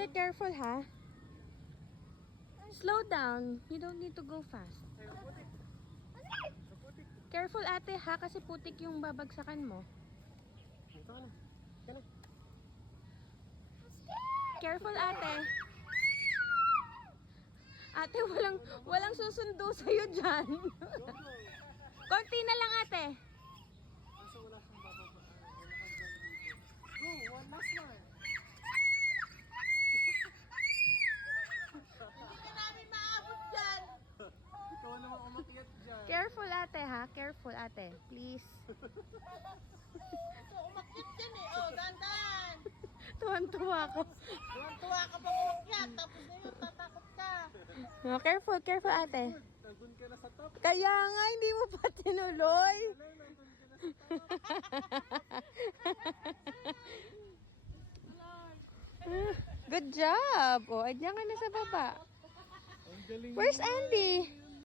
Ate, careful ha. Slow down. You don't need to go fast. Careful ate ha, kasi putik yung babagsakan mo. Careful ate. Ate, walang susundo sa'yo dyan. Konti na lang ate. Go, one last one. Hindi ka namin maabot dyan. Ikaw naman umakyat dyan. Careful ate ha, careful ate. Please. Ito, umakyat dyan eh. Oh, dandan. Tuwan-tuwa ko. Tuwan-tuwa ka bang umakyat. Tapos na yun, tatakot ka. Oh, careful, careful ate. Nandun ka na sa top. Kaya nga, hindi mo pa tinuloy. Nandun ka na sa top. Good job. O, adyan ka na sa baba. Ang galing. Where's Andy?